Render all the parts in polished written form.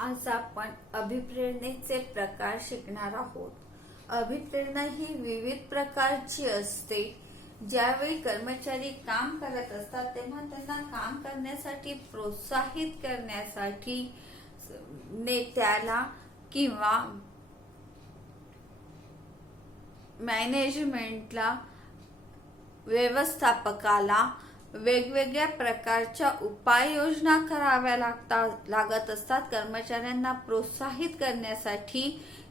आज आपण अभिप्रेरणेचे प्रकार शिकणार आहोत. अभिप्रेरणा ही विविध प्रकारची असते. ज्यावेळी कर्मचारी काम करत असतात तेव्हा त्यांना काम करण्यासाठी प्रोत्साहित करण्यासाठी नेत्याला किंवा मॅनेजमेंटला, व्यवस्थापकाला वेगवेगळ्या प्रकारच्या उपाययोजना कराव्या लागत असतात कर्मचाऱ्यांना प्रोत्साहित करण्यासाठी.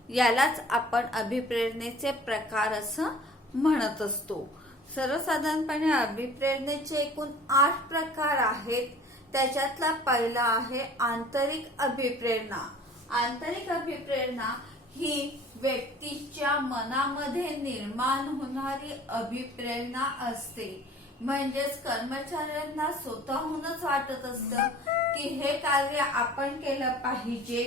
यालाच आपण अभिप्रेरणेचे प्रकार असं म्हणत असतो. सर्वसाधारणपणे अभिप्रेरणेचे एकूण 8 प्रकार आहेत. त्याच्यातला पहिला आहे आंतरिक अभिप्रेरणा. आंतरिक अभिप्रेरणा ही व्यक्तीच्या मनामध्ये निर्माण होणारी अभिप्रेरणा असते. म्हणजेच कर्मचाऱ्यांना स्वतःहूनच वाटत असतं की हे कार्य आपण केलं पाहिजे.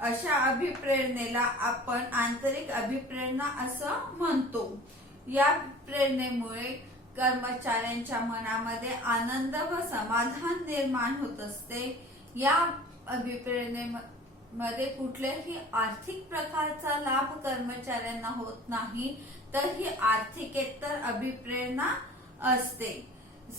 अशा अभिप्रेरणेला आपण आंतरिक अभिप्रेरणा असं म्हणतो. या प्रेरणेमुळे कर्मचाऱ्यांच्या मनामध्ये आनंद व समाधान निर्माण होत असते. या अभिप्रेरणेमध्ये कुठल्याही आर्थिक प्रकारचा लाभ कर्मचाऱ्यांना होत नाही, तर ही आर्थिकेतर अभिप्रेरणा असते.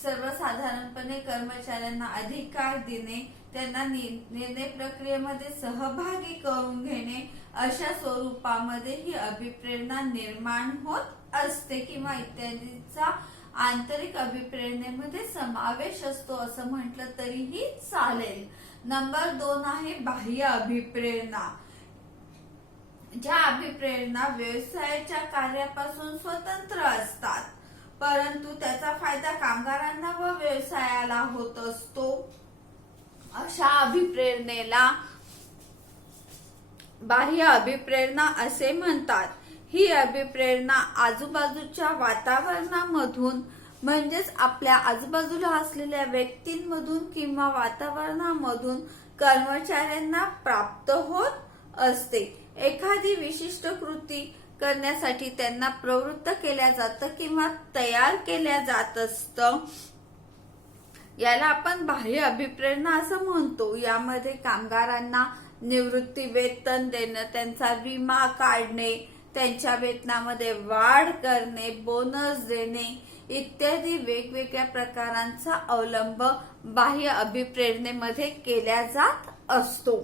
सर्वसाधारणपणे कर्मचाऱ्यांना अधिकार देणे, त्यांना निर्णय प्रक्रियेमध्ये सहभागी करून घेणे अशा स्वरूपामध्ये ही अभिप्रेरणा निर्माण होत असते किंवा इत्यादीचा आंतरिक अभिप्रेरणेमध्ये समावेश असतो असं म्हटलं तरीही चालेल. नंबर 2 आहे बाह्य अभिप्रेरणा. ज्या अभिप्रेरणा व्यवसायाच्या कार्यापासून स्वतंत्र असतात, परंतु त्याचा फायदा कामगारांना व व्यवसायाला होत असतो. अशा अभिप्रेरणेला बाह्य अभिप्रेरणा असे म्हणतात. ही अभिप्रेरणा आजूबाजूच्या वातावरणामधून म्हणजेच आपल्या आजूबाजूला असलेल्या व्यक्तींमधून किंवा वातावरणामधून कर्मचाऱ्यांना प्राप्त होत असते. एखादी विशिष्ट कृती करण्यासाठी त्यांना प्रवृत्त केल्या जातं किंवा तयार केल्या जात असतं. याला आपण बाह्य अभिप्रेरणा असं म्हणतो. यामध्ये कामगारांना निवृत्ती वेतन देणं, त्यांचा विमा काढणे, त्यांच्या वेतनामध्ये वाढ करणे, बोनस देणे इत्यादी वेगवेगळ्या प्रकारांचा अवलंब बाह्य अभिप्रेरणेमध्ये केला जात असतो.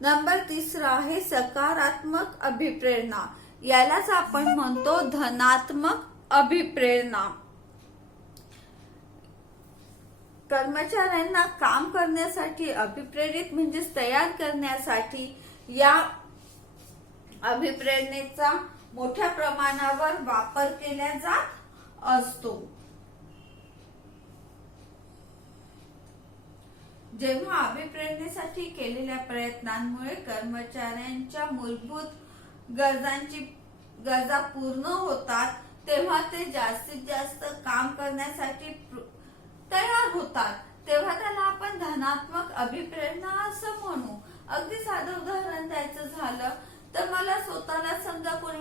नंबर 3 आहे सकारात्मक अभिप्रेरणा. यालाच आपण म्हणतो धनात्मक अभिप्रेरणा. कर्मचाऱ्यांना काम करण्यासाठी अभिप्रेरित म्हणजेच तयार करण्यासाठी या अभिप्रेरणेचा मोठ्या प्रमाणावर वापर केला जात असतो. जेव्हा अभिप्रेरणेसाठी केलेल्या प्रयत्नांमुळे कर्मचाऱ्यांच्या मूलभूत गरजा पूर्ण होतात, तेव्हा ते जास्तीत जास्त काम करण्यासाठी तयार होतात. तेव्हा त्याला आपण धनात्मक अभिप्रेरणा असं म्हणू. अगदी साधं उदाहरण द्यायचं झालं तर मला स्वतःला समजा कोणी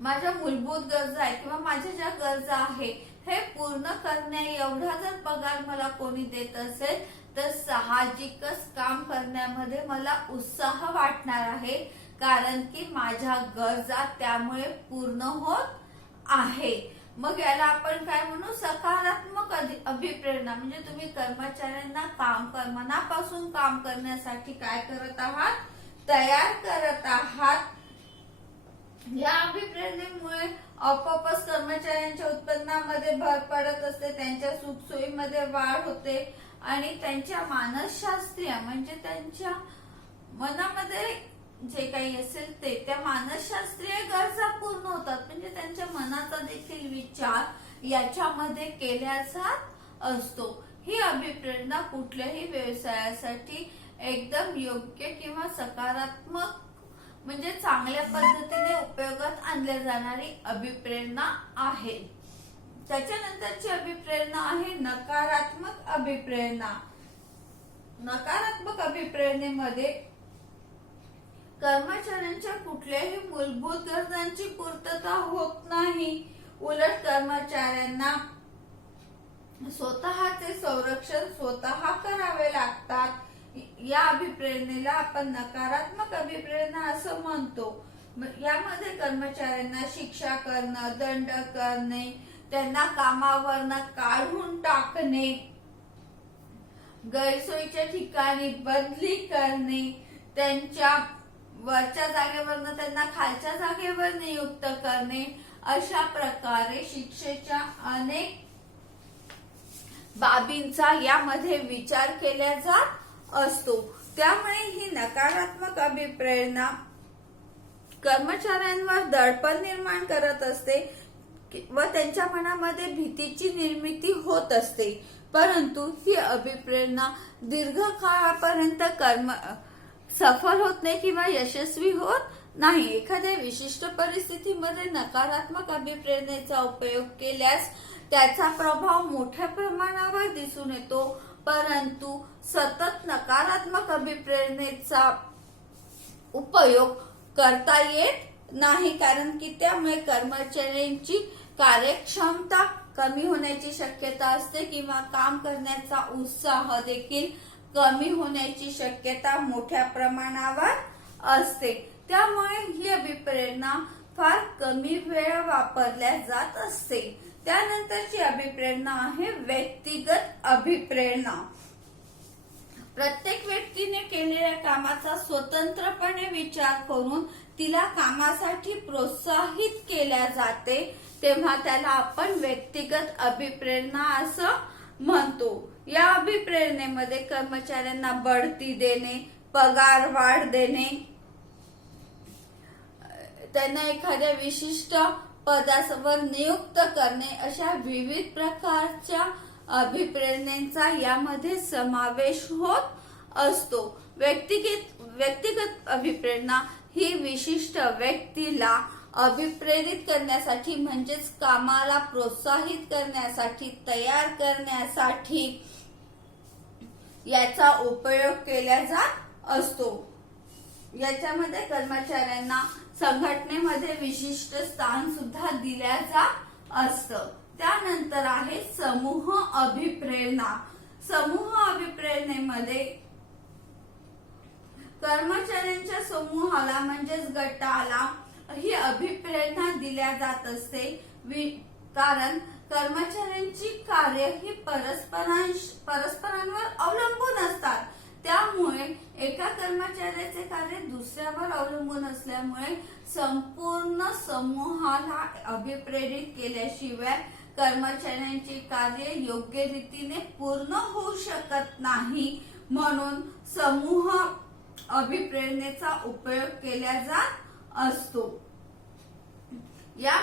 माझ्या मूलभूत गरजा आहे किंवा माझ्या ज्या गरजा आहे हे पूर्ण करण्या एवढा जर पगार मला कोणी देत असेल तर साहजिकच काम करण्यामध्ये मला उत्साह वाटणार आहे, कारण की माझ्या गरजा त्यामुळे पूर्ण होत आहे. मग याला आपण काय म्हणू, सकारात्मक अभिप्रेरणा. म्हणजे तुम्ही कर्मचाऱ्यांना मनापासून काम करण्यासाठी काय करत आहात, तयार करत आहात. या अभिप्रेरणेमुळे आपोआपच कर्मचाऱ्यांच्या उत्पन्नामध्ये भर पडत असते, त्यांच्या सुखसोयीमध्ये वाढ होते आणि त्यांच्या मानसशास्त्रीय म्हणजे त्यांच्या मनामध्ये जे काही असेल ते त्या मानसशास्त्रीय गरजा पूर्ण होतात. म्हणजे त्यांच्या मनाचा देखील विचार याच्यामध्ये केला जात असतो. ही अभिप्रेरणा कुठल्याही व्यवसायासाठी एकदम योग्य किंवा सकारात्मक म्हणजे चांगल्या पद्धतीने उपयोगात आणल्या जाणारी अभिप्रेरणा आहे. त्याच्यानंतरची अभिप्रेरणा आहे नकारात्मक अभिप्रेरणा. नकारात्मक अभिप्रेरणेमध्ये कर्मचाऱ्यांच्या कुठल्याही मूलभूत गरजांची पूर्तता होत नाही. उलट कर्मचाऱ्यांना स्वतःचे स्वतःचे संरक्षण स्वतः करावे लागतात. या अभिप्रेरणेला आपण नकारात्मक अभिप्रेरणा असं म्हणतो. यामध्ये कर्मचाऱ्यांना शिक्षा करणं, दंड करणे, त्यांना कामावरनं काढून टाकणे, गैरसोयीच्या ठिकाणी बदली करणे, त्यांच्या वरच्या जागेवरनं त्यांना खालच्या जागेवर नियुक्त करणे, अशा प्रकारे शिक्षेच्या अनेक बाबींचा यामध्ये विचार केला जात असतो. त्यामुळे ही नकारात्मक अभिप्रेरणा कर्मचाऱ्यांवर दडपण निर्माण करत असते व त्यांच्या मनामध्ये भीतीची निर्मिती होत असते. परंतु ही अभिप्रेरणा दीर्घकाळापर्यंत सफल होत नाही किंवा यशस्वी होत नाही. एखाद्या विशिष्ट परिस्थितीमध्ये नकारात्मक अभिप्रेरणेचा उपयोग केल्यास त्याचा प्रभाव मोठ्या प्रमाणावर दिसून येतो, परंतु सतत नकारात्मक अभिप्रेरणेचा उपयोग करता येत नाही, कारण की त्यामुळे कर्मचाऱ्यांची कार्यक्षमता कमी होण्याची शक्यता असते किंवा काम करण्याचा उत्साह देखील कमी होण्याची शक्यता मोठ्या प्रमाणावर असते. त्यामुळे ही अभिप्रेरणा फार कमी वेळा वापरल्या जात असते. त्यानंतरची अभिप्रेरणा आहे व्यक्तिगत अभिप्रेरणा. प्रत्येक व्यक्तीने केलेल्या कामाचा स्वतंत्रपणे विचार करून तिला कामासाठी प्रोत्साहित केल्या जाते, तेव्हा त्याला आपण व्यक्तिगत अभिप्रेरणा असं म्हणतो. या अभिप्रेरणेमध्ये कर्मचाऱ्यांना बढती देणे, पगार वाढ देणे, त्यांना एखाद्या विशिष्ट पदावर नियुक्त करणे, अशा विविध प्रकारच्या अभिप्रेरणेचा यामध्ये समावेश होत असतो. व्यक्तिगत अभिप्रेरणा ही विशिष्ट व्यक्तीला अभिप्रेरित करण्यासाठी म्हणजेच कामाला प्रोत्साहित करण्यासाठी, तयार करण्यासाठी याचा उपयोग केला जात असतो. याच्यामध्ये कर्मचाऱ्यांना संघटनेमध्ये विशिष्ट स्थान सुद्धा दिल्या जात असतं. त्यानंतर आहे समूह अभिप्रेरणा. समूह अभिप्रेरणेमध्ये कर्मचाऱ्यांच्या समूहाला म्हणजेच गटाला ही अभिप्रेरणा दिल्या जात असते, कारण कर्मचाऱ्यांची कार्य ही परस्परांवर अवलंबून असतात. त्यामुळे एका कर्मचाऱ्याचे कार्य दुसऱ्यावर अवलंबून असल्यामुळे संपूर्ण समूहाला अभिप्रेरित केल्याशिवाय कर्मचाऱ्यांचे कार्य योग्य रीतीने पूर्ण होऊ शकत नाही. म्हणून समूह अभिप्रेरणेचा उपयोग केला जात असतो. या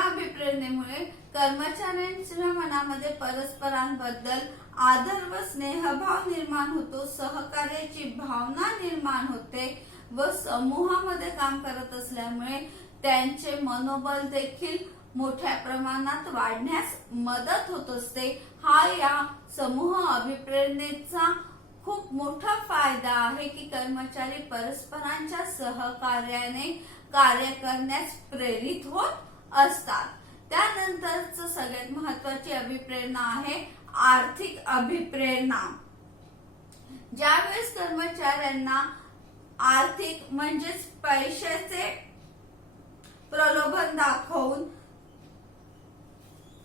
अभिप्रेरणेमुळे कर्मचाऱ्यांच्या मनामध्ये परस्परांबद्दल आदर व स्नेहभाव निर्माण होतो, सहकार्याची भावना निर्माण होते व समूहामध्ये काम करत असल्यामुळे त्यांचे मनोबल देखील मोठ्या प्रमाणात वाढण्यास मदत होत असते. हा या समूह अभिप्रेरणेचा खूप मोठा फायदा आहे की कर्मचारी परस्परांच्या सहकार्याने कार्य करण्यास प्रेरित होत असतात. त्यानंतरच सगळ्यात महत्वाची अभिप्रेरणा आहे आर्थिक अभिप्रेरणा. ज्यावेळेस कर्मचाऱ्यांना आर्थिक म्हणजेच पैशाचे प्रलोभन दाखवून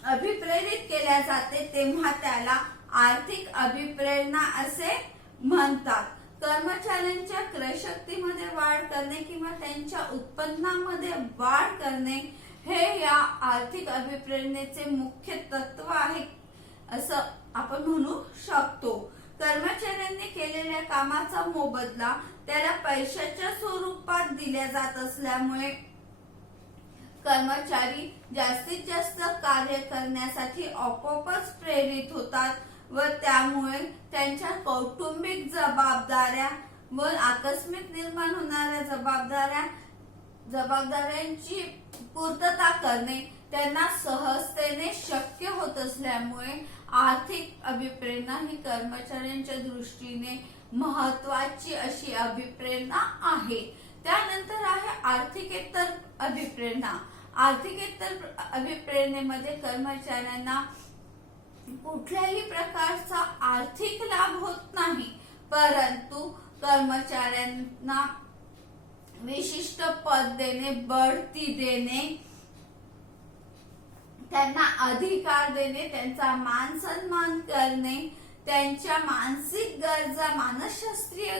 अभिप्रेरित केल्या जाते, तेव्हा त्याला आर्थिक अभिप्रेरणा असे म्हणतात. कर्मचाऱ्यांच्या क्रयशक्तीमध्ये वाढ करणे किंवा त्यांच्या उत्पन्नामध्ये वाढ करणे हे या आर्थिक अभिप्रेरणेचे मुख्य तत्व आहे असं आपण म्हणू शकतो. कर्मचाऱ्यांनी केलेल्या कामाचा मोबदला त्याला पैशाच्या स्वरूपात दिल्या जात असल्यामुळे कर्मचारी जास्तीत जास्त कार्य करण्यासाठी आपोआपच प्रेरित होतात व त्यामुळे त्यांच्या कौटुंबिक जबाबदाऱ्या व आकस्मिक निर्माण होणाऱ्या जबाबदाऱ्यांची पूर्तता करणे त्यांना सहजतेने शक्य होत असल्यामुळे आर्थिक अभिप्रेरणा ही कर्मचाऱ्यांच्या दृष्टीने महत्वाची अशी अभिप्रेरणा आहे. त्यानंतर आहे आर्थिकेतर अभिप्रेरणा. आर्थिकेतर अभिप्रेरणेमध्ये कर्मचाऱ्यांना कुठल्याही प्रकारचा आर्थिक लाभ होत नाही, परंतु कर्मचाऱ्यांना विशिष्ट पद देणे, बढती देणे, त्यांना अधिकार देणे, त्यांचा मान सन्मान करणे, त्यांच्या मानसिक गरजा, मानसशास्त्रीय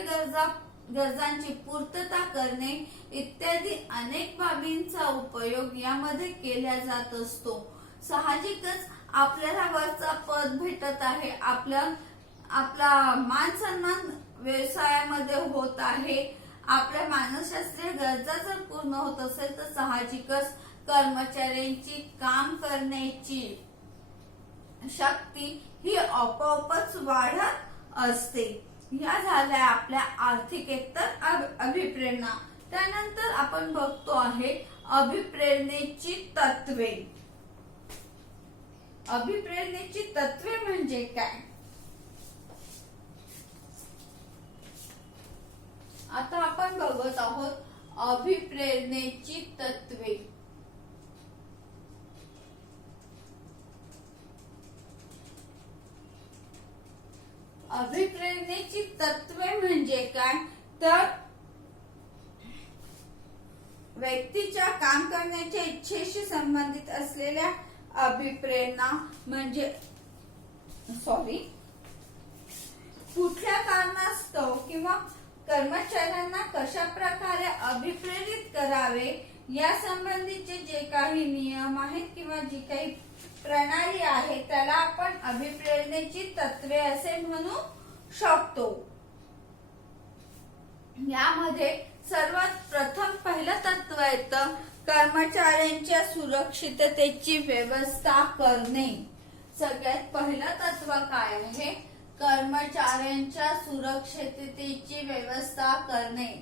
गरजांची पूर्तता करणे इत्यादी अनेक बाबींचा उपयोग यामध्ये केला जात असतो. साहजिकच आपल्याला वरचा पद भेटत आहे, आपला मान सन्मान व्यवसायामध्ये होत आहे, आपल्या मानसशास्त्रीय गरजा जर पूर्ण होत असेल तर साहजिकच कर्मचाऱ्यांची काम करण्याची शक्ती ही आपोआपच वाढत असते. या झाल्या आपल्या आर्थिक एकतर अभिप्रेरणा. त्यानंतर आपण बघतो आहे अभिप्रेरणेची तत्वे. अभिप्रेरणेची तत्वे म्हणजे काय? आता आपण बघत आहोत अभिप्रेरणेची तत्वे. अभिप्रेरणेची तत्वे म्हणजे काय? तर व्यक्तीच्या काम करण्याच्या इच्छेशी संबंधित असलेल्या अभिप्रेरणा म्हणजे कुठल्या कारणास्तव किंवा कर्मचाऱ्यांना कशा प्रकारे अभिप्रेरित करावे या संबंधीचे जे काही नियम आहेत किंवा जी काही प्रणाली आहे त्याला आपण अभिप्रेरणेची तत्वे असे म्हणू शकतो. यामध्ये सर्वात प्रथम पहिलं तत्व येतं कर्मचाऱ्यांच्या सुरक्षिततेची व्यवस्था करणे. सगळ्यात पहिलं तत्व काय आहे? कर्मचाऱ्यांच्या सुरक्षिततेची व्यवस्था करणे.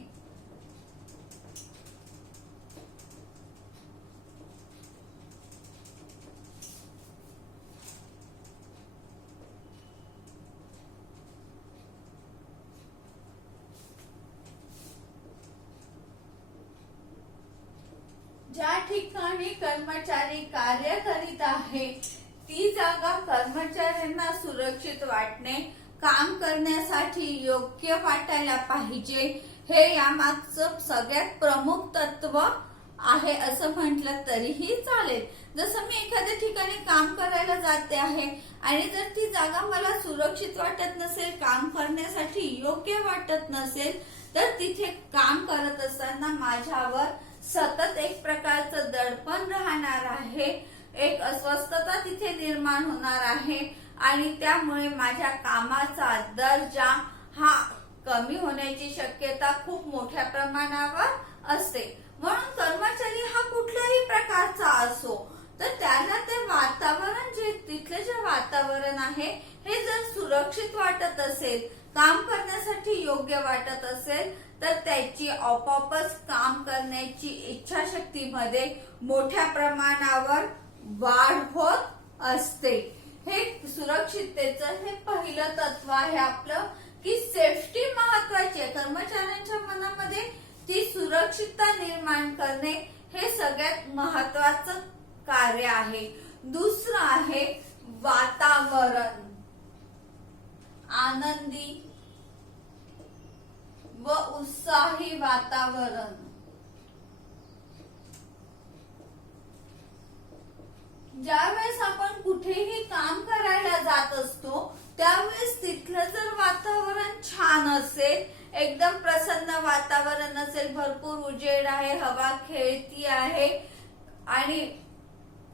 ज्या ठिकाणी कर्मचारी कार्य करीत आहे ती जागा कर्मचाऱ्यांना सुरक्षित वाटणे, काम करण्यासाठी योग्य वाटायला पाहिजे, हे यामागचं सगळ्यात प्रमुख तत्व आहे असं म्हटलं तरीही चालेल. जसं मी एखाद्या ठिकाणी काम करायला जाते आहे आणि जर ती जागा मला सुरक्षित वाटत नसेल, काम करण्यासाठी योग्य वाटत नसेल, तर तिथे काम करत असताना माझ्यावर सतत एक प्रकारचं दडपण राहणार आहे, एक अस्वस्थता तिथे निर्माण होणार आहे आणि त्यामुळे माझ्या कामाचा दर्जा हा कमी होण्याची शक्यता खूप मोठ्या प्रमाणावर असते. म्हणून कर्मचारी हा कुठल्याही प्रकारचा असो तर त्याला ते वातावरण जे तिथले जे वातावरण आहे हे जर सुरक्षित वाटत असेल, काम करण्यासाठी योग्य वाटत असेल तर त्याची आपोआपच काम करण्याची इच्छाशक्तीमध्ये मोठ्या प्रमाणावर वाढ होत असते. हे सुरक्षिततेचं हे पहिलं तत्व आहे आपलं की सेफ्टी महत्वाची आहे. कर्मचाऱ्यांच्या मनामध्ये ती सुरक्षितता निर्माण करणे हे सगळ्यात महत्वाचं कार्य आहे. दुसरं आहे वातावरण. आनंदी व उत्साही वातावरण. ज्यावेळेस आपण कुठेही काम करायला जात असतो त्यावेळेस तिथलं जर वातावरण छान असेल, एकदम प्रसन्न वातावरण असेल, भरपूर उजेड आहे, हवा खेळती आहे आणि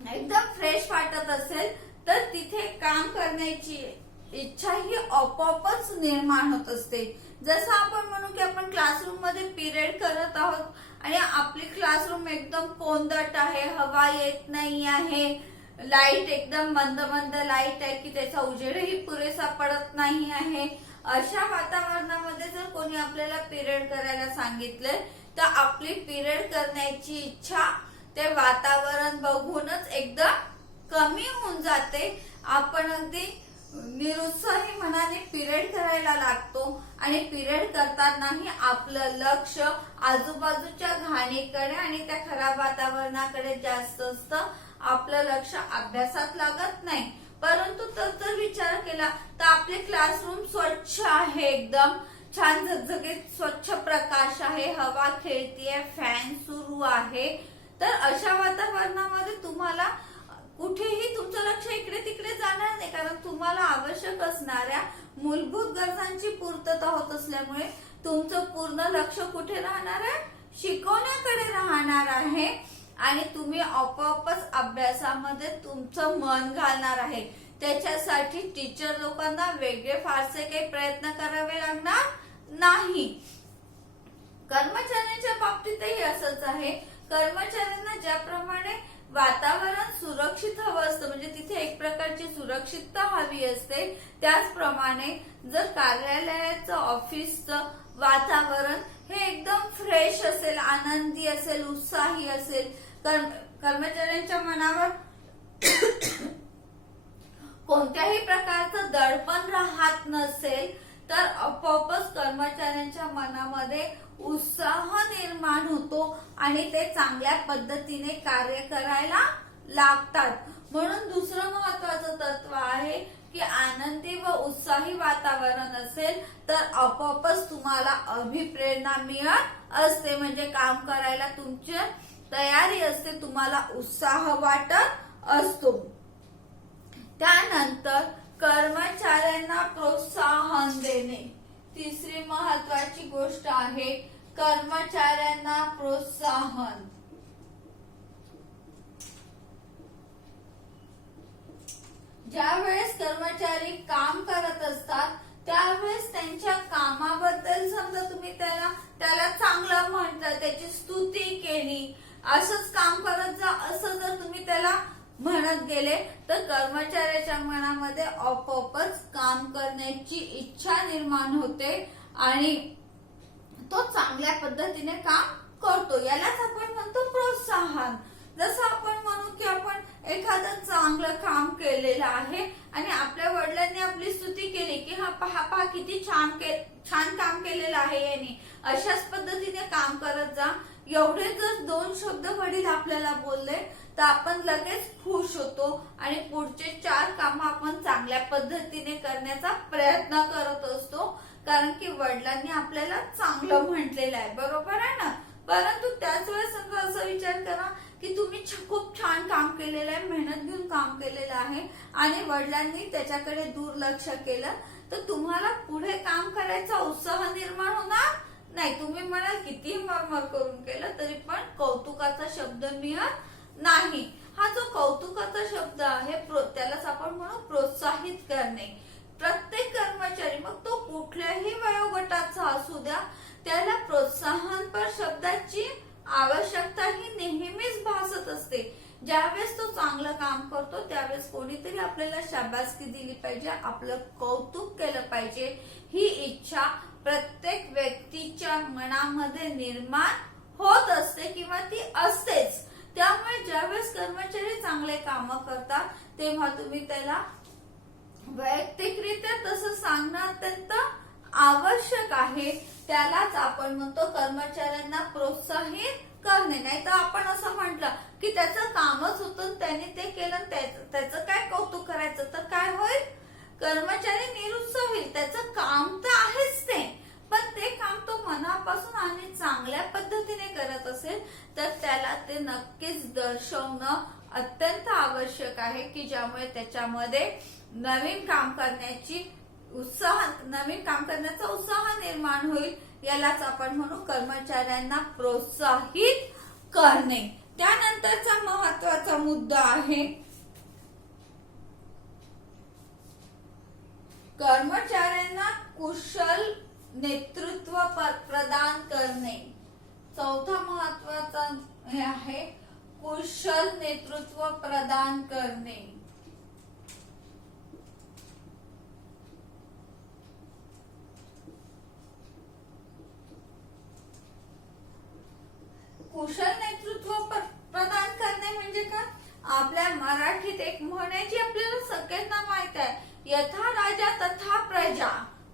एकदम फ्रेश वाटत असेल तर तिथे काम करण्याची इच्छा ही आपोआपच निर्माण होत असते. जसं आपण म्हणू की आपण क्लासरूम मध्ये पिरियड करत आहोत आणि आपली क्लासरूम एकदम कोंदट आहे, हवा येत नाही आहे, लाईट एकदम मंद मंद लाईट आहे की त्याचा उजेडही पुरेसा पडत नाही आहे. अशा वातावरणामध्ये जर कोणी आपल्याला पिरियड करायला सांगितले तर आपली पिरियड करण्याची इच्छा ते वातावरण बघूनच एकदम कमी होऊन जाते. आपण अगदी निरुत्साही मनाने पिरियड करायला लागतो आणि पिरियड करतानाही आपलं लक्ष आजूबाजूच्या घाणीकडे आणि त्या खराब वातावरणाकडे जास्त असतं. आपलं लक्ष अभ्यासात लागत नाही. परंतु तर जर विचार केला तर आपले क्लासरूम स्वच्छ आहे, एकदम छान झगझगीत स्वच्छ प्रकाश आहे, हवा खेळतीये, फॅन सुरू आहे. तर अशा वातावरणामध्ये तुम्हाला कुठेही तुमचं लक्ष इकडे तिकडे जाणार नाही, कारण तुम्हाला आवश्यक असणाऱ्या मूलभूत गरजांची पूर्तता होत असल्यामुळे तुमचं पूर्ण लक्ष कुठे राहणार आहे, शिकवण्याकडे राहणार आहे. आणि तुम्ही आपोआपच अभ्यासामध्ये तुमचं मन घालणार आहे. त्याच्यासाठी टीचर लोकांना वेगळे फारसे काही प्रयत्न करावे लागणार नाही. कर्मचाऱ्यांच्या बाबतीतही असंच आहे. कर्मचाऱ्यांना ज्याप्रमाणे वातावरण सुरक्षित हवं असतं, म्हणजे तिथे एक प्रकारची सुरक्षितता हवी असते, त्याचप्रमाणे जर कार्यालयाचं ऑफिसचं वातावरण हे एकदम फ्रेश असेल, आनंदी असेल, उत्साही असेल, कर्मचाऱ्यांच्या मनावर कोणत्याही प्रकारचं दडपण राहत नसेल, तर आपोआपच कर्मचाऱ्यांच्या मनामध्ये उत्साह निर्माण होतो आणि ते चांगल्या पद्धतीने कार्य करायला लागतात. म्हणून दुसरं महत्वाचं तत्व आहे की आनंदी व उत्साही वातावरण असेल तर आपोआपच तुम्हाला अभिप्रेरणा मिळत असते, म्हणजे काम करायला तुमची तयारी असते, तुम्हाला उत्साह वाटत असतो. त्यानंतर कर्मचाऱ्यांना प्रोत्साहन देणे, तिसरी महत्वाची गोष्ट आहे कर्मचाऱ्यांना प्रोत्साहन. ज्यावेळेस कर्मचारी काम करत असतात त्यावेळेस त्यांच्या कामाबद्दल समजा तुम्ही त्याला चांगलं म्हटलं, त्याची स्तुती केली, असंच काम करत जा असं जर तुम्ही त्याला म्हणत गेले तर कर्मचाऱ्याच्या मनामध्ये आपोआपच काम करण्याची इच्छा निर्माण होते आणि तो चांगल्या पद्धतीने काम करतो. यालाच आपण म्हणतो प्रोत्साहन. जसं आपण म्हणू की आपण एखादं चांगलं काम केलेलं आहे आणि आपल्या वडिलांनी आपली स्तुती केली की हा पहा किती छान काम केलेलं आहे यांनी, अशाच पद्धतीने काम करत जा, एवढे जर 2 शब्द वडील आपल्याला बोलले तर आपण लगेच खुश होतो आणि पुढचे 4 काम आपण चांगल्या पद्धतीने करण्याचा प्रयत्न करत असतो, कारण की वडिलांनी आपल्याला चांगलं म्हटलेलं आहे, बरोबर आहे ना. परंतु त्याच वेळेस असं विचार करा की तुम्ही खूप छान काम केलेलं आहे, मेहनत घेऊन काम केलेलं आहे आणि वडिलांनी त्याच्याकडे दुर्लक्ष केलं, तर तुम्हाला पुढे काम करायचा उत्साह निर्माण होणार नाही. तुम्ही म्हणाल कितीही मरमर करून केलं तरी पण कौतुकाचा शब्द मिळत नाही. हा जो कौतुकाचा शब्द आहे त्यालाच आपण म्हणू प्रोत्साहित करणे. प्रत्येक कर्मचारी मग तो कुठल्याही वयोगटाचा असू द्या त्याला प्रोत्साहनपर शब्दाची आवश्यकता ही नेहमीच भासत असते. ज्यावेळेस तो चांगलं काम करतो त्यावेळेस कोणीतरी आपल्याला शाबासकी दिली पाहिजे, आपलं कौतुक केलं पाहिजे, ही इच्छा प्रत्येक व्यक्तीच्या मनामध्ये निर्माण होत असते किंवा ती असतेच. त्यामुळे ज्यावेळेस कर्मचारी चांगले काम करतात तेव्हा तुम्ही त्याला वैयक्तिकरित्या तसं सांगणं अत्यंत आवश्यक आहे. त्यालाच आपण म्हणतो कर्मचाऱ्यांना प्रोत्साहित करणे. नाही तर आपण असं म्हटलं की त्याचं कामच होतं त्याने ते केलं, त्याचं काय कौतुक करायचं, तर काय होईल, कर्मचारी निरुत्साह होईल. त्याचं काम तर आहेच ते, पण ते काम तो मनापासून आणि चांगल्या पद्धतीने करत असेल तर त्याला ते नक्कीच दर्शवणं अत्यंत आवश्यक आहे की ज्यामुळे त्याच्यामध्ये नवीन काम करण्याचा उत्साह निर्माण होईल. यालाच आपण म्हणू कर्मचाऱ्यांना प्रोत्साहित करणे. त्यानंतरचा महत्वाचा मुद्दा आहे कर्मचाऱ्यांना कुशल नेतृत्व प्रदान करणे. चौथा महत्वाचा हे आहे कुशल नेतृत्व प्रदान करणे. कुशल नेतृत्व प्रदान करणे म्हणजे काय, आपल्या मराठीत एक म्हण आहे जी आपल्याला सगळ्यांना माहित आहे, यथा राजा तथा प्रजा,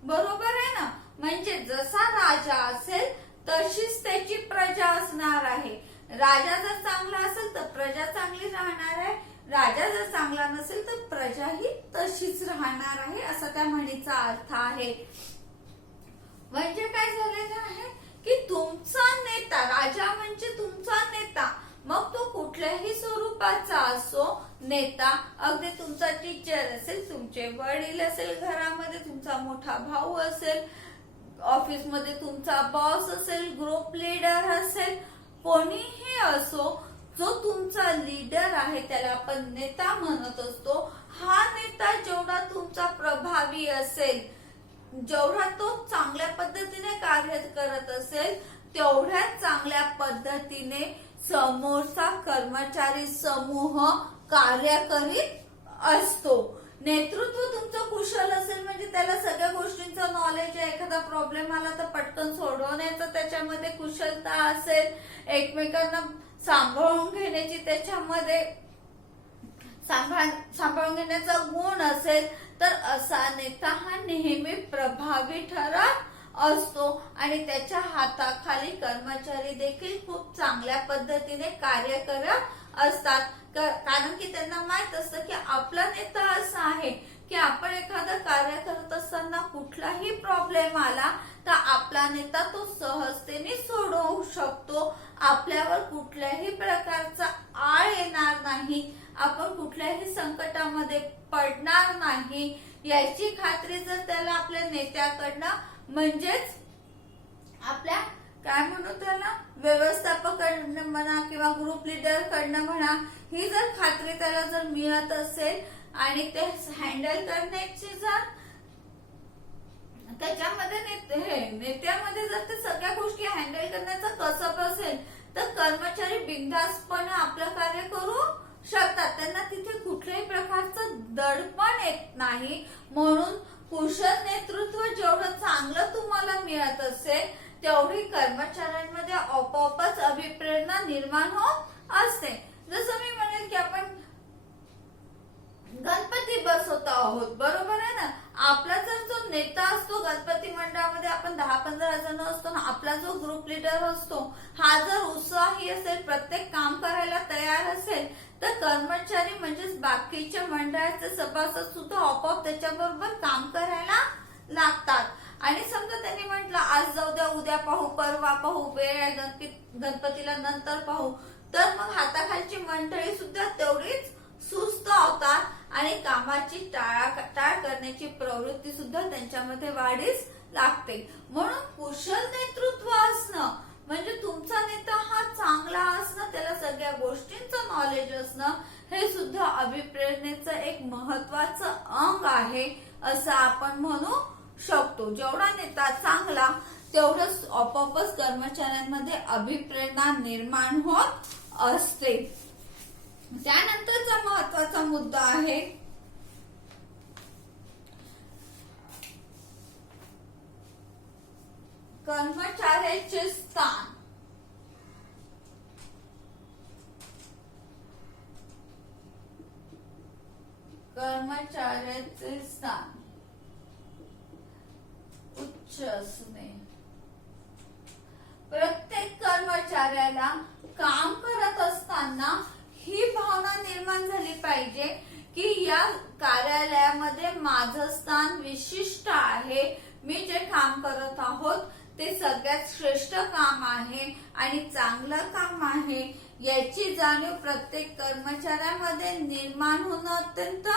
बरोबर आहे ना. म्हणजे जसा राजा असेल तशीच त्याची प्रजा असणार आहे. राजा जर चांगला असेल तर प्रजा चांगली राहणार आहे, राजा जर चांगला नसेल तर प्रजा ही तशीच राहणार. राहणार आहे, असा त्या म्हणीचा अर्थ आहे. म्हणजे काय झालेलं आहे की तुमचा नेता, राजा म्हणजे तुमचा नेता, मग तो कुठल्याही स्वरूपाचा असो नेता, अगदी तुमचा टीचर असेल, तुमचे वडील असेल, घरामध्ये तुमचा मोठा भाऊ असेल, ऑफिस मध्ये तुमचा बॉस असेल, ग्रुप लीडर असेल, कोणीही असो, जो तुमचा लीडर आहे त्याला आपण नेता म्हणत असतो. हा नेता जेवढा तुमचा प्रभावी असेल, जेवढा तो चांगल्या पद्धतीने कार्य करत असेल, तेवढ्याच चांगल्या पद्धतीने समोरचा कर्मचारी समूह कार्य करीत असतो. नेतृत्व तुमचं कुशल असेल म्हणजे त्याला सगळ्या गोष्टींचं नॉलेज आहे, एखादा प्रॉब्लेम आला तर पटकन सोडवण्याचं त्याच्यामध्ये कुशलता असेल, एकमेकांना सांभाळून घेण्याची त्याच्यामध्ये सांभाळून घेण्याचा गुण असेल, तर असा नेता हा नेहमी प्रभावी ठरत असतो आणि त्याच्या हाताखाली कर्मचारी देखील खूप चांगल्या पद्धतीने कार्य करत असतात. कारण की त्यांना माहित असतं की आपला नेता असा आहे की आपण एखादं कार्य करत असताना कुठलाही प्रॉब्लेम आला तर आपला नेता तो सहजतेने सोडवू शकतो. आपल्यावर कुठल्याही प्रकारचा आळ येणार नाही, आपण कुठल्याही संकटामध्ये पडणार नाही, याची खात्री जर त्याला आपल्या नेत्याकडनं म्हणजेच आपल्या काय म्हणू त्याला व्यवस्थापकाकडनं म्हणा किंवा ग्रुप लीडर कडनं म्हणा, ही जर खात्री त्याला जर मिळत असेल आणि ते हँडल करण्याची जर त्याच्यामध्ये नेत्यामध्ये जर ते सगळ्या गोष्टी हँडल करण्याचं कसब असेल तर कर्मचारी बिनधास्तपणे आपलं कार्य करू शकतात. त्यांना तिथे कुठल्याही प्रकारचं दडपण येत नाही. म्हणून कुशल नेतृत्व जेवढं चांगलं तुम्हाला मिळत असेल तेवढी कर्मचाऱ्यांमध्ये आपोआपच अभिप्रेरणा निर्माण होत असते. जसं मी म्हणेल की आपण गणपती बसवत आहोत, बरोबर आहे ना. आपला जर जो नेता असतो गणपती मंडळामध्ये आपण 10-15 जण असतो ना, आपला जो ग्रुप लीडर असतो हा जर उत्साही असेल, प्रत्येक काम करायला तयार असेल, तर कर्मचारी म्हणजेच बाकीच्या मंडळाचे सभासद सुद्धा आपोआप त्याच्याबरोबर काम करायला लागतात. आणि समजा त्यांनी म्हटलं आज जाऊ द्या, उद्या पाहू, परवा पाहू, वेळ आहे गणपतीला नंतर पाहू, तर मग हाताखालची मंडळी सुद्धा तेवढीच सुस्त होतात आणि कामाची टाळाटाळ करण्याची प्रवृत्ती सुद्धा त्यांच्यामध्ये वाढीस लागते. म्हणून कुशल नेतृत्व असणं म्हणजे तुमचा नेता हा चांगला असणं, त्याला सगळ्या गोष्टींचं नॉलेज असणं, हे सुद्धा अभिप्रेरणेचं एक महत्वाचं अंग आहे असं आपण म्हणू शकतो. जेवढा नेता चांगला तेवढंच आपोआपच कर्मचाऱ्यांमध्ये अभिप्रेरणा निर्माण होत असते. त्यानंतरचा महत्वाचा मुद्दा आहे कर्मचाऱ्याचे स्थान. कर्मचाऱ्याचे स्थान उच्च असणे. प्रत्येक कर्मचाऱ्याला काम करत असताना ही भावना निर्माण झाली पाहिजे की या कार्यालयामध्ये माझं स्थान विशिष्ट आहे, मी जे काम करत आहोत ते सगळ्यात श्रेष्ठ काम आहे आणि चांगलं काम आहे, याची जाणीव प्रत्येक कर्मचाऱ्यामध्ये निर्माण होणं अत्यंत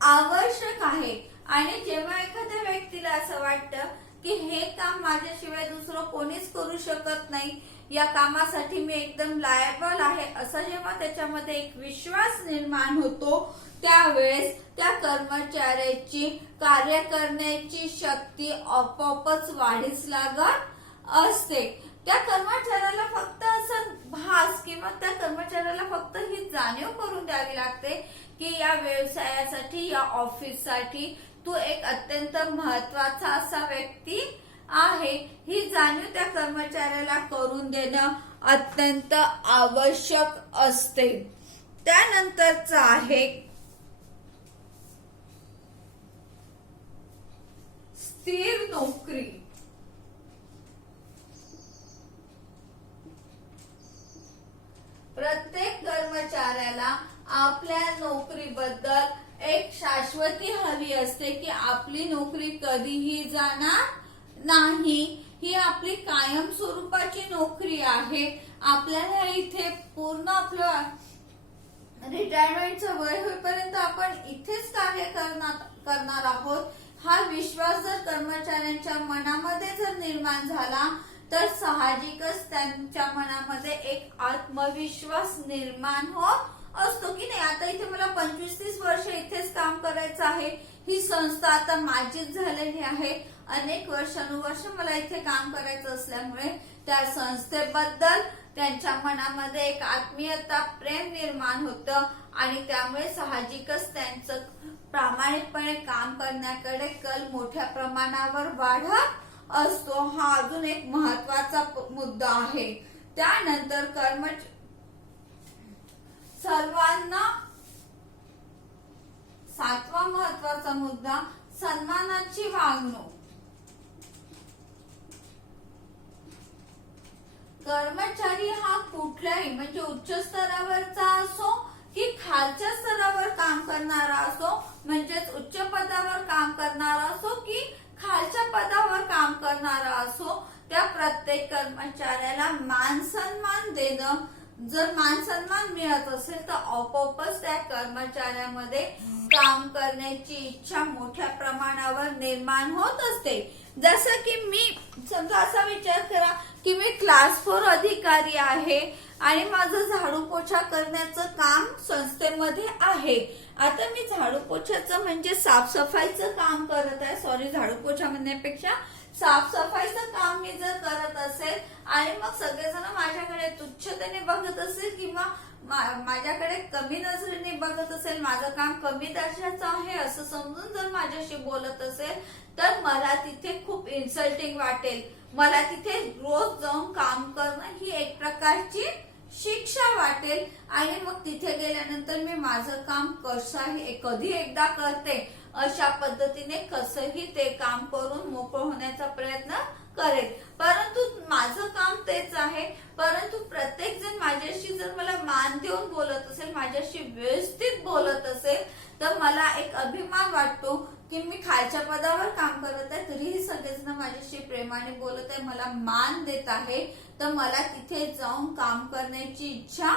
आवश्यक आहे. आणि जेव्हा एखाद्या व्यक्तीला असं वाटतं की हे काम माझ्याशिवाय दुसरं कोणीच करू शकत नाही, या कामासाठी मी एकदम लायबल आहे, असं जेव्हा त्याच्यामध्ये एक विश्वास निर्माण होतो, त्यावेळेस त्या कर्मचाऱ्याची कार्य करण्याची शक्ती आपोआपच वाढीस लागत असते. त्या कर्मचाऱ्याला फक्त असं भास किंवा त्या कर्मचाऱ्याला फक्त ही जाणीव करून द्यावी लागते की या व्यवसायासाठी, या ऑफिससाठी तू एक अत्यंत महत्वाचा असा व्यक्ती आहे. ही जाणीव त्या कर्मचाऱ्याला करून देणं अत्यंत आवश्यक असते. त्यानंतरचं आहे स्थिर नोकरी. प्रत्येक कर्मचाऱ्याला आपल्या नोकरीबद्दल एक शाश्वती हवी असते. की आपली नोकरी कधीही जाणार नाही, ही आपली कायम स्वरूपाची नोकरी आहे. आपल्याला इथे पूर्ण आपलं रिटायरमेंटचं वय होईपर्यंत आपण इथेच कार्य करणार आहोत, हा विश्वास जर कर्मचाऱ्यांच्या मनामध्ये जर निर्माण झाला तर साहजिकच त्यांच्या मनामध्ये एक आत्मविश्वास निर्माण होत असतो की नाही, आता इथे मला 25-30 वर्ष इथेच काम करायचं आहे, ही संस्था आता माझीच झालेली आहे, अनेक वर्षानुवर्ष मला इथे काम करायचं असल्यामुळे त्या संस्थेबद्दल त्यांच्या मनामध्ये एक आत्मीयता, प्रेम निर्माण होतं आणि त्यामुळे साहजिकच त्यांचं प्रामाणिकपणे काम करण्याकडे कल मोठ्या प्रमाणावर वाढत असतो. हा अजून एक महत्वाचा मुद्दा आहे. त्यानंतर सर्वांना 7वा महत्वाचा मुद्दा सन्मानाची वागणूक. कर्मचारी हा कुठल्याही म्हणजे उच्च स्तरावरचा असो की खालच्या स्तरावर काम करणारा असो, म्हणजेच उच्च पदावर काम करणारा असो की खालच्या पदावर काम करणारा असो, त्या प्रत्येक कर्मचाऱ्याला मान सन्मान देणं, जर मान सन्मान मिळत असेल तर आपोआपच त्या कर्मचाऱ्यामध्ये काम करण्याची इच्छा मोठ्या प्रमाणावर निर्माण होत असते. जसं की मी समजा असा विचार करा की मी क्लास 4 अधिकारी आहे आणि माझं झाडू पोछा करण्याचं काम संस्थेमध्ये आहे. आता मी झाडू पोछाचं म्हणजे साफसफाईचं काम करत आहे, सॉरी झाडू पोछा म्हणण्यापेक्षा साफसफाईचं काम मी जर करत असेल आणि मग सगळेजण माझ्याकडे तुच्छतेने बघत असेल किंवा माझ्याकडे कमी नजरेने बघत असेल, माझं काम कमी दर्जाचं आहे असं समजून जर माझ्याशी बोलत असेल तर मला तिथे खूप इन्सल्टिंग वाटेल. मला तिथे रोज जाऊन काम करणं ही एक प्रकारची शिक्षा वाटेल आणि मग तिथे गेल्यानंतर मी माझं काम कधी एकदा करते अशा पद्धतीने कसंही ते काम करून मोकळं होण्याचा प्रयत्न करेल. परंतु माझं काम तेच आहे, परंतु प्रत्येक जण माझ्याशी जर मला मान देऊन बोलत असेल, माझ्याशी व्यवस्थित बोलत असेल तर मला एक अभिमान वाटतो की मी खालच्या पदावर काम करत आहे तरीही सगळेजण माझ्याशी प्रेमाने बोलत आहे, मला मान देत आहे, तर मला तिथे जाऊन काम करण्याची इच्छा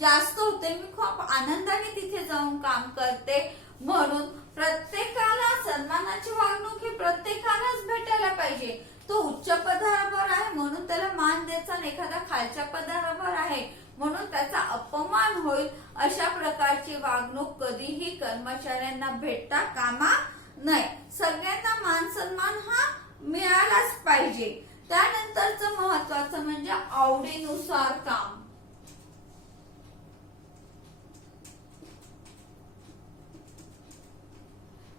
जास्त होते. मी खूप आनंदाने तिथे जाऊन काम करते. म्हणून प्रत्येकाला सन्मानाची वागणूक ही प्रत्येकालाच भेटायला पाहिजे. तो उच्च पदावर आहे म्हणून त्याला मान द्यायचा आणि एखादा खालच्या पदावर आहे म्हणून त्याचा अपमान होईल अशा प्रकारची वागणूक कधीही कर्मचाऱ्यांना भेटता कामा नये. सगळ्यांना मान सन्मान हा मिळालाच पाहिजे. त्यानंतरचं महत्वाचं म्हणजे आवडीनुसार काम.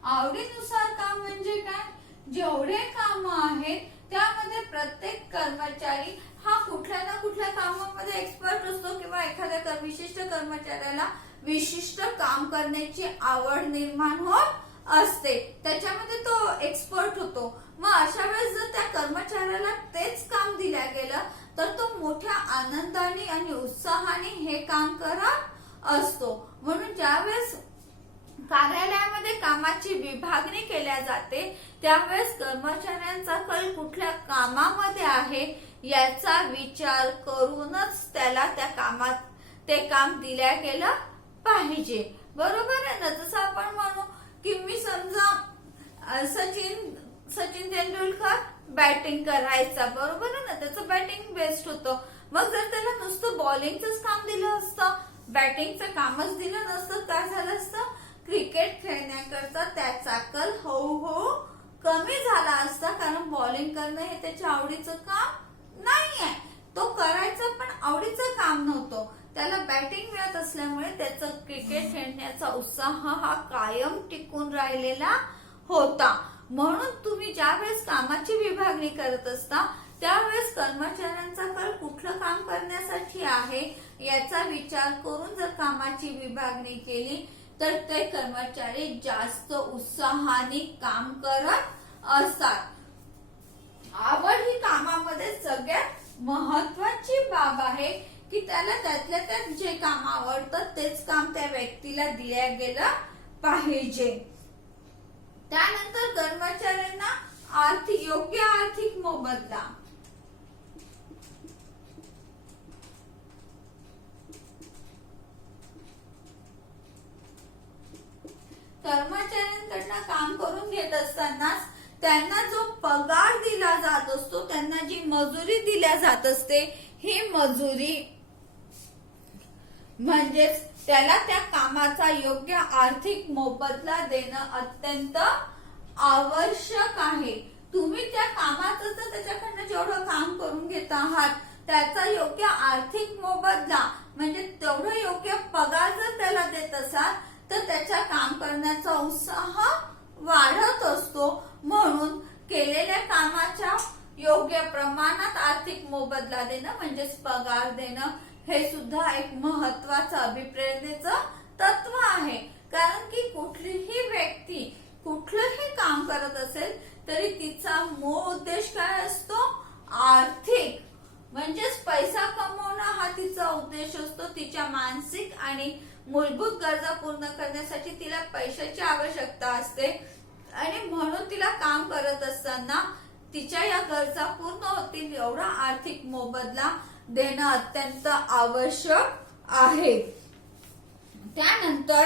आवडीनुसार काम म्हणजे काय, जेवढे काम आहेत त्यामध्ये प्रत्येक कर्मचारी हा कुठल्या ना कुठल्या कामामध्ये एक्सपर्ट असतो किंवा एखाद्या विशिष्ट कर्मचाऱ्याला विशिष्ट काम करण्याची आवड निर्माण होत असते, त्याच्यामध्ये तो एक्सपर्ट होतो. मग अशा वेळेस जर त्या कर्मचाऱ्याला तेच काम दिल्या गेलं तर तो मोठ्या आनंदाने आणि उत्साहाने हे काम करत असतो. म्हणून ज्यावेळेस कार्यालयामध्ये कामाची विभागणी केल्या जाते त्यावेळेस कर्मचाऱ्यांचा कल कुठल्या कामामध्ये आहे याचा विचार करूनच त्याला त्या कामात ते काम दिल्या गेलं पाहिजे. बरोबर आहे ना. जसं आपण म्हणू की मी समजा सचिन तेंडुलकर बॅटिंग करायचा, बरोबर आहे ना, त्याचं बॅटिंग बेस्ट होतं. मग जर त्याला नुसतं बॉलिंगच काम दिलं असतं, बॅटिंगचं कामच दिलं नसतं, काय झालं असतं, क्रिकेट खेळण्याकरता त्याचा कल हळूहळू कमी झाला असता. कारण बॉलिंग करणं हे त्याच्या आवडीचं काम नाहीये, तो करायचं पण आवडीचं काम नव्हतं. त्याला बॅटिंग मिळत असल्यामुळे त्याचा क्रिकेट खेळण्याचा उत्साह हा कायम टिकून राहिलेला होता. म्हणून तुम्ही ज्यावेळेस कामाची विभागणी करत असता त्यावेळेस कर्मचाऱ्यांचा कल कुठलं काम करण्यासाठी आहे याचा विचार करून जर कामाची विभागणी केली तर ते कर्मचारी जास्त उत्साहाने काम करत असतात. आवड ही कामामध्ये सगळ्यात महत्वाची बाब आहे की त्याला त्यातल्या त्यात जे काम आवडतं तेच काम त्या व्यक्तीला दिल्या गेलं पाहिजे. त्यानंतर कर्मचाऱ्यांना योग्य आर्थिक मोबदला. कर्मचाऱ्यांकडनं काम करून घेत असतानाच त्यांना जो पगार दिला जात असतो, त्यांना जी मजुरी दिल्या जात असते, ही मजुरी म्हणजेच त्याला त्या कामाचा योग्य आर्थिक मोबदला देणं अत्यंत आवश्यक आहे. तुम्ही त्या कामाचं तर त्याच्याकडनं जेवढं काम करून घेत आहात त्याचा योग्य आर्थिक मोबदला म्हणजे तेवढं योग्य पगार जर त्याला देत असाल तर त्याच्या काम करण्याचा उत्साह वाढत असतो. म्हणून केलेल्या कामाच्या योग्य प्रमाणात आर्थिक मोबदला देणं म्हणजेच पगार देणं हे सुद्धा एक महत्वाचं अभिप्रेरणेचं तत्व आहे. कारण की कुठलीही व्यक्ती कुठलंही काम करत असेल तरी तिचा मूळ उद्देश काय असतो, आर्थिक म्हणजेच पैसा कमवणं हा तिचा उद्देश असतो. तिच्या मानसिक आणि मूलभूत गरजा पूर्ण करण्यासाठी तिला पैशाची आवश्यकता असते आणि म्हणून तिला काम करत असताना तिच्या या गरजा पूर्ण होतील एवढा आर्थिक मोबदला देणं अत्यंत आवश्यक आहे. त्यानंतर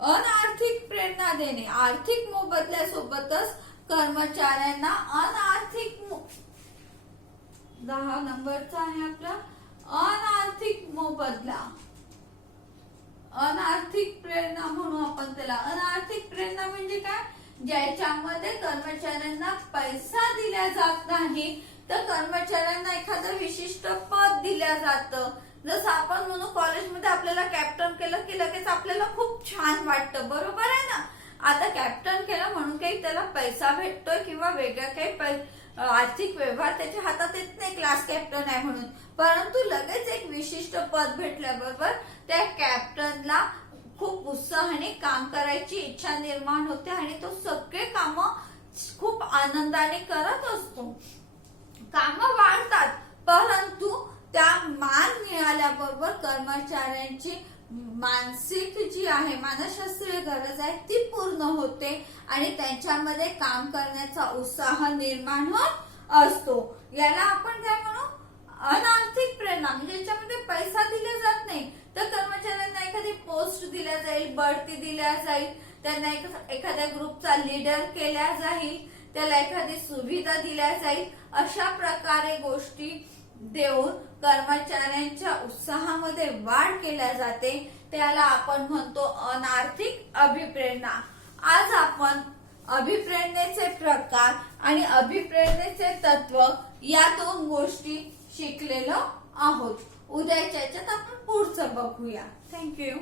अनार्थिक प्रेरणा देणे. आर्थिक मोबदल्यासोबतच कर्मचाऱ्यांना अनार्थिक 10 नंबरचा आहे आपला अनार्थिक मोबदला. अनार्थिक प्रेरणा म्हणू आपण त्याला. अनार्थिक प्रेरणा म्हणजे काय, ज्याच्यामध्ये कर्मचाऱ्यांना पैसा दिला जात नाही तर कर्मचाऱ्यांना एखादं विशिष्ट पद दिलं जातं. जसं आपण म्हणू कॉलेजमध्ये आपल्याला कॅप्टन केलं की लगेच आपल्याला खूप छान वाटतं, बरोबर आहे ना. आता कॅप्टन केलं म्हणून काही त्याला पैसा भेटतोय किंवा वेगळा काही आर्थिक व्यवहार त्याच्या हातात येत नाही क्लास कॅप्टन आहे म्हणून, परंतु लगेच एक विशिष्ट पद भेटल्याबरोबर त्या कॅप्टनला खूप उत्साहाने काम करायची इच्छा निर्माण होते आणि तो सगळे काम खूप आनंदाने करत असतो. कामं वाढतात परंतु त्या मान मिळाल्याबरोबर कर्मचाऱ्यांची मानसिक जी आहे मानसशास्त्रीय गरज आहे ती पूर्ण होते आणि त्यांच्यामध्ये काम करण्याचा उत्साह निर्माण होत असतो. याला आपण काय म्हणू, अनार्थिक प्रेरणा. म्हणजे याच्यामध्ये पैसा दिला जात नाही तर कर्मचाऱ्यांना एखादी पोस्ट दिल्या जाईल, बढती दिल्या जाईल, त्यांना एखाद्या ग्रुपचा लीडर केला जाईल, त्याला एखादी सुविधा दिल्या जाईल. अशा प्रकारे गोष्टी देऊन कर्मचाऱ्यांच्या उत्साहामध्ये वाढ केल्या जाते. त्याला आपण म्हणतो अनार्थिक अभिप्रेरणा. आज आपण अभिप्रेरणेचे प्रकार आणि अभिप्रेरणेचे तत्व या 2 गोष्टी शिकलेलो आहोत. उद्याच्या याच्यात आपण पुढचं बघूया. थँक्यू.